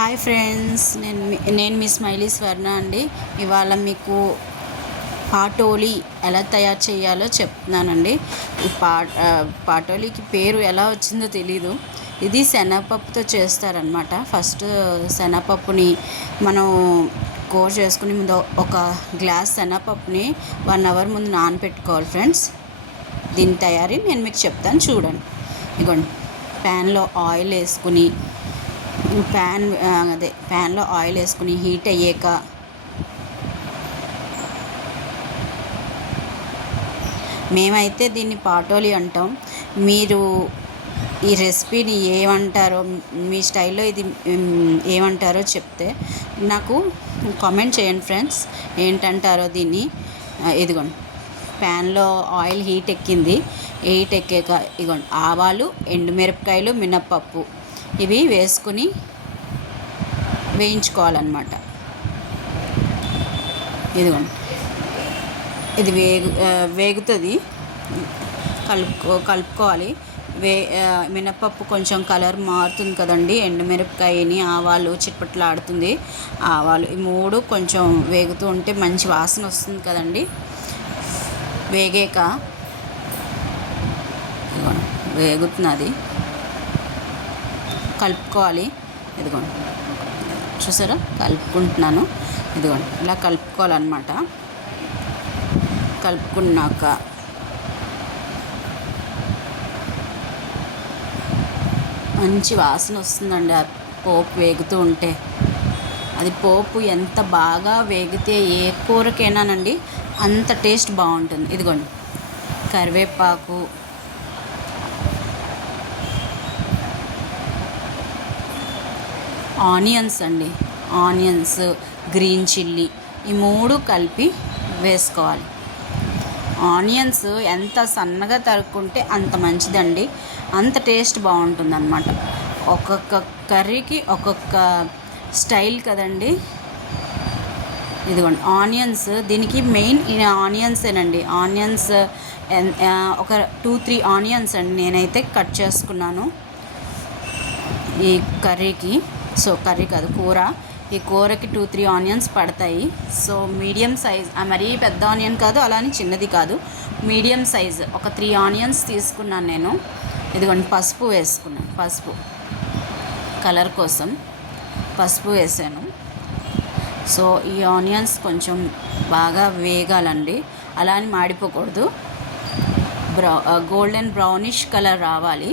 Hi friends, నేను మీ smiley స్వర్ణ అండి. ఇవాళ మీకు పాటోలీ ఎలా తయారు చేయాలో చెప్తున్నానండి. ఈ పాటోలీకి పేరు ఎలా వచ్చిందో తెలీదు. ఇది శనగపప్పుతో చేస్తారనమాట. ఫస్ట్ శనగపప్పుని మనం కోర్ చేసుకుని ముందు ఒక గ్లాస్ శనగపప్పుని 1 అవర్ ముందు నానబెట్టుకోవాలి ఫ్రెండ్స్. దీని తయారీ నేను మీకు చెప్తాను, చూడండి. ఇదిగోండి, ప్యాన్లో ఆయిల్ వేసుకుని ప్యాన్లో ఆయిల్ వేసుకుని హీట్ అయ్యాక మేమైతే దీన్ని పాటోలీ అంటాం. మీరు ఈ రెసిపీని ఏమంటారో, మీ స్టైల్లో ఇది ఏమంటారో చెప్తే నాకు కామెంట్ చేయండి ఫ్రెండ్స్, ఏంటంటారో దీన్ని. ఇదిగోండి, ప్యాన్లో ఆయిల్ హీట్ ఎక్కాక ఇదిగోండి, ఆవాలు, ఎండుమిరపకాయలు, మినప్పప్పు ఇవి వేసుకుని వేయించుకోవాలన్నమాట. ఇదిగోండి, ఇది వేగుతుంది, కలుపుకోవాలి. మినప్పప్పు కొంచెం కలర్ మారుతుంది కదండి, ఎండుమిరపకాయని ఆవాలు చిట్పట్లాడుతుంది. ఆవాలు ఈ 3 కొంచెం వేగుతూ ఉంటే మంచి వాసన వస్తుంది కదండి. వేగాక వేగుతున్నది, కలుపుకోవాలి. ఇదిగోండి, చూసారా, కలుపుకుంటున్నాను. ఇదిగోండి, ఇలా కలుపుకోవాలన్నమాట. కలుపుకున్నాక మంచి వాసన వస్తుందండి. ఆ పోపు వేగుతూ ఉంటే, అది పోపు ఎంత బాగా వేగితే ఏ కూరకైనానండి అంత టేస్ట్ బాగుంటుంది. ఇదిగోండి, కరివేపాకు, ఆనియన్స్, గ్రీన్ చిల్లీ ఈ 3 కలిపి వేసుకోవాలి. ఆనియన్స్ ఎంత సన్నగా తరుక్కుంటే అంత మంచిదండి, అంత టేస్ట్ బాగుంటుంది అన్నమాట. ఒక్కొక్క కర్రీకి ఒక్కొక్క స్టైల్ కదండి. ఇదిగోండి, ఆనియన్స్ దీనికి మెయిన్ ఆనియన్సేనండి. ఆనియన్స్ ఒక 2-3 ఆనియన్స్ అండి నేనైతే కట్ చేసుకున్నాను ఈ కర్రీకి. సో కర్రీ కాదు, కూర. ఈ కూరకి 2-3 ఆనియన్స్ పడతాయి. సో మీడియం సైజ్, మరీ పెద్ద ఆనియన్ కాదు, అలానే చిన్నది కాదు, మీడియం సైజ్ ఒక 3 ఆనియన్స్ తీసుకున్నాను నేను. ఇదిగోండి, పసుపు వేసుకున్నాను. పసుపు కలర్ కోసం పసుపు వేసాను. సో ఈ ఆనియన్స్ కొంచెం బాగా వేగాలండి, అలా అని మాడిపోకూడదు. గోల్డెన్ బ్రౌనిష్ కలర్ రావాలి.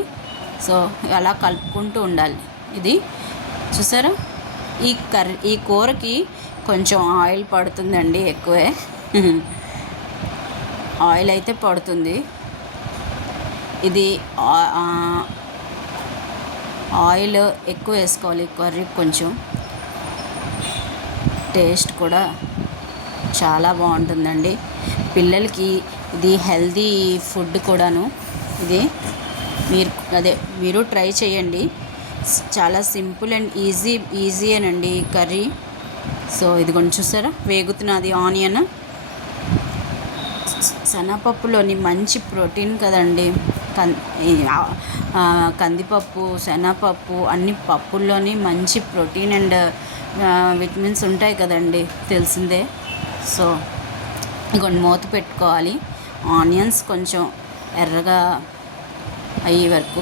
సో అలా కలుపుకుంటూ ఉండాలి. ఇది చూసారా, ఈ కూరకి కొంచెం ఆయిల్ పడుతుందండి, ఎక్కువే ఆయిల్ అయితే పడుతుంది. ఇది ఆయిల్ ఎక్కువ వేసుకోవాలి కర్రీకి, కొంచెం టేస్ట్ కూడా చాలా బాగుంటుందండి. పిల్లలకి ఇది హెల్తీ ఫుడ్ కూడాను. ఇది మీరు ట్రై చేయండి. చాలా సింపుల్ అండ్ ఈజీయేనండి ఈ కర్రీ. సో ఇదిగోండి, చూసారా, వేగుతున్నది ఆనియన్. శనగపప్పులోని మంచి ప్రోటీన్ కదండి. కందిపప్పు, శనగపప్పు అన్ని పప్పుల్లోని మంచి ప్రోటీన్ అండ్ విటమిన్స్ ఉంటాయి కదండి, తెలిసిందే. సో ఇదిగోండి, మూత పెట్టుకోవాలి. ఆనియన్స్ కొంచెం ఎర్రగా అయ్యే వరకు,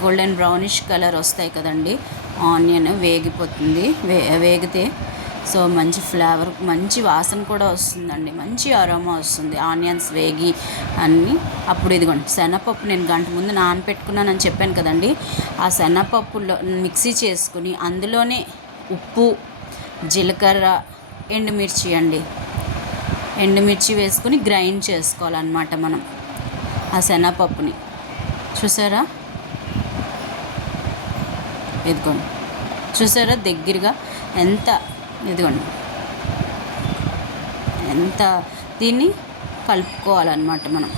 గోల్డెన్ బ్రౌనిష్ కలర్ వస్తాయి కదండి, ఆనియన్ వేగిపోతుంది. వేగితే సో మంచి ఫ్లేవర్, మంచి వాసన కూడా వస్తుందండి, మంచి అరోమా వస్తుంది ఆనియన్స్ వేగి అన్నీ. అప్పుడు ఇదిగోండి, శనగపప్పు నేను గంట ముందు నానపెట్టుకున్నానని చెప్పాను కదండి. ఆ శనగపప్పులో మిక్సీ చేసుకుని అందులోనే ఉప్పు, జీలకర్ర, ఎండుమిర్చి వేసుకుని గ్రైండ్ చేసుకోవాలన్నమాట మనం ఆ శనగపప్పుని. చూసారా, ఇదిగోండి, చూసారా దగ్గరగా ఇదిగోండి ఎంత దీన్ని కలుపుకోవాలన్నమాట మనం.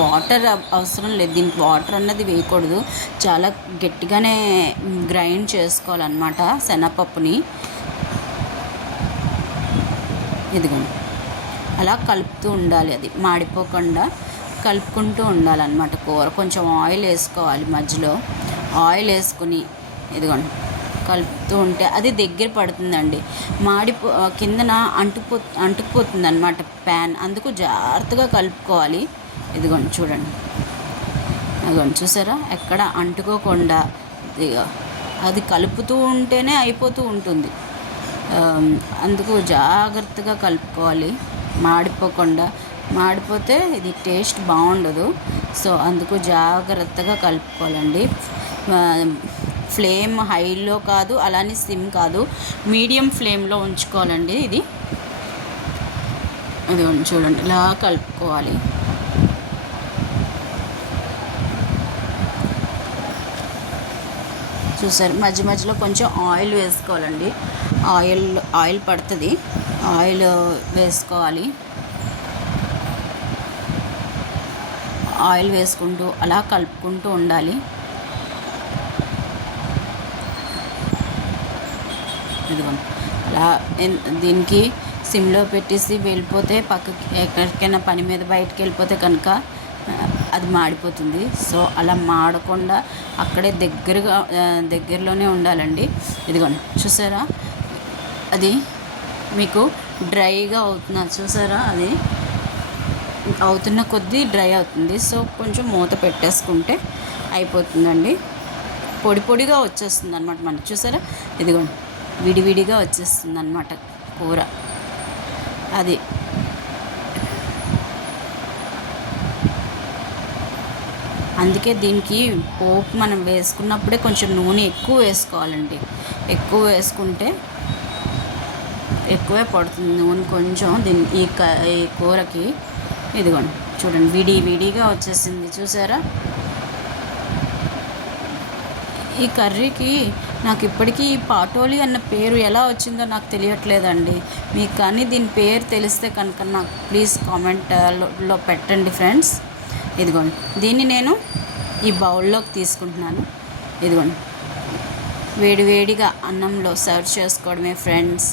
వాటర్ అవసరం లేదు దీనికి, వాటర్ అన్నది వేయకూడదు. చాలా గట్టిగానే గ్రైండ్ చేసుకోవాలన్నమాట శనగపప్పుని. ఇదిగోండి, అలా కలుపుతూ ఉండాలి, అది మాడిపోకుండా కలుపుకుంటూ ఉండాలన్నమాట. కూర కొంచెం ఆయిల్ వేసుకోవాలి, మధ్యలో ఆయిల్ వేసుకుని ఇదిగోండి కలుపుతూ ఉంటే అది దగ్గర పడుతుందండి. కిందన అంటుకుపోతుంది అనమాట ప్యాన్. అందుకు జాగ్రత్తగా కలుపుకోవాలి. ఇదిగోండి చూడండి, అదిగోండి చూసారా, ఎక్కడ అంటుకోకుండా అది కలుపుతూ ఉంటేనే అయిపోతూ ఉంటుంది. అందుకు జాగ్రత్తగా కలుపుకోవాలి, మాడిపోతే ఇది టేస్ట్ బాగుండదు. సో అందుకు జాగ్రత్తగా కలుపుకోవాలండి. ఫ్లేమ్ హైలో కాదు, అలానే సిమ్ కాదు, మీడియం ఫ్లేమ్లో ఉంచుకోవాలండి. ఇది చూడండి, ఇలా కలుపుకోవాలి. చూసారు, మధ్య మధ్యలో కొంచెం ఆయిల్ వేసుకోవాలండి. ఆయిల్ పడుతుంది, ఆయిల్ వేసుకోవాలి. ఆయిల్ వేసుకుంటూ అలా కలుపుకుంటూ ఉండాలి. ఇదిగోండి, అలా దీనికి సిమ్లో పెట్టేసి వెళ్ళిపోతే పక్కకి ఎక్కడికైనా పని మీద బయటికి వెళ్ళిపోతే కనుక అది మాడిపోతుంది. సో అలా మాడకుండా అక్కడే దగ్గరలోనే ఉండాలండి. ఇదిగోండి చూసారా, అది మీకు డ్రైగా అవుతుంది. చూసారా, అది అవుతున్న కొద్దీ డ్రై అవుతుంది. సో కొంచెం మూత పెట్టేసుకుంటే అయిపోతుందండి. పొడిగా వచ్చేస్తుంది అనమాట మనకి. చూసారా, ఇదిగోండి విడివిడిగా వచ్చేస్తుంది అనమాట కూర. అది అందుకే దీనికి పోపు మనం వేసుకున్నప్పుడే కొంచెం నూనె ఎక్కువ వేసుకోవాలండి. ఎక్కువ వేసుకుంటే ఎక్కువే పడుతుంది నూనె కొంచెం ఈ కూరకి. ఇదిగోండి చూడండి, విడిగా వచ్చేసింది. చూసారా, ఈ కర్రీకి నాకు ఇప్పటికీ పాటోలి అన్న పేరు ఎలా వచ్చిందో నాకు తెలియట్లేదండి. మీకు కానీ దీని పేరు తెలిస్తే కనుక నాకు ప్లీజ్ కామెంట్లో పెట్టండి ఫ్రెండ్స్. ఇదిగోండి, దీన్ని నేను ఈ బౌల్లోకి తీసుకుంటున్నాను. ఇదిగోండి, వేడిగా అన్నంలో సర్వ్ చేసుకోవడమే friends.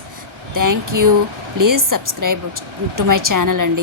Thank you. Please subscribe to my channel అండి.